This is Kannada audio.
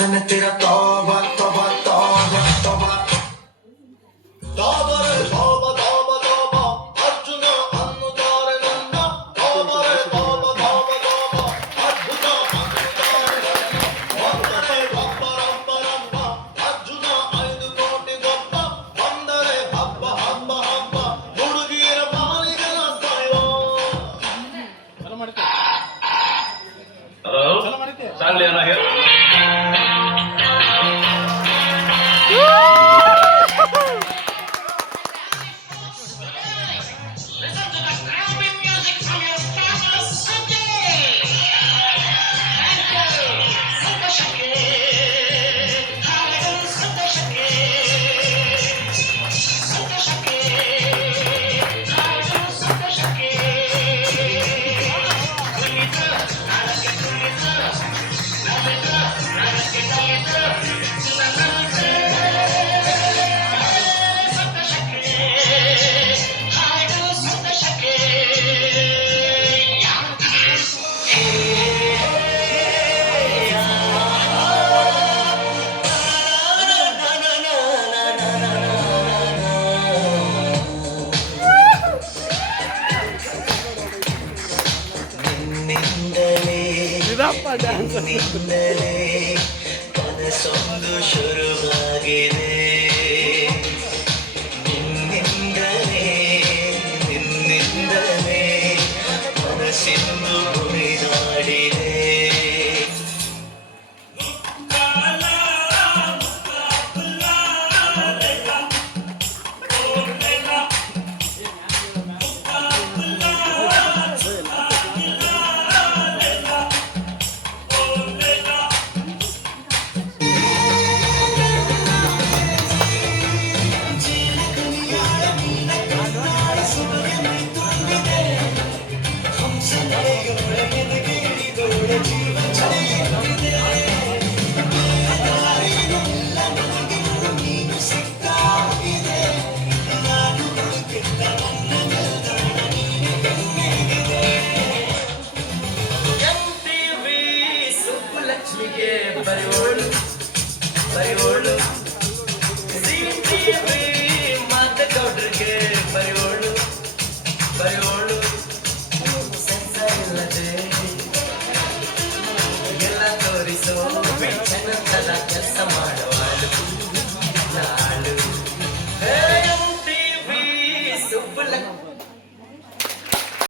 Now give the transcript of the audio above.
हसन तेरा तौबा तौबा तौबा तौबा तौबा रे तौबा तौबा तौबा अर्जुन अन्नुतारे नन्द तौबा रे तौबा तौबा तौबा अद्भुत अन्नुतारे వందరే హబ్బ రబ్బ రబ్బ అర్జున 5 కోటి గొప్ప వందరే హబ్బ హబ్బ హబ్బ ಹುಡುಗಿಯರ ಪಾಲಿಗಲ ಸಾಯೋ ಹಲೋ ಚಾರ್ಲಿ ಅಣ್ಣ ಹೇಳು. Listen to the screaming music from your father's city. Thank you. Super Shaki. Hallelujah, Super Shaki. Super Shaki. Hallelujah, Super Shaki. Kunita, Naraki Kunita. Navita, Naraki Navita. Sunanate. Super Shaki. Hallelujah, Super Shaki. ನಿನ್ನಿಂದಲೇ ಕನಸೊಂದು ಶುರುವಾಗಿದೆ ನಿನ್ನಿಂದಲೇ ಮನಸ್ಸಿಂದು ಕುಣಿದಾಡಿದೆ MTV ಸುಬ್ಬುಲಕ್ಷ್ಮಿಗೆ ಬರೆಯೋಳು ಬರೆಯೋಳು CTV ಮಾತಗೌಡ್ರಿಗೆ ಬರೆಯೋಳು ಬರೆಯೋಳು ಸೆನ್ಸ ಇಲ್ಲದೆ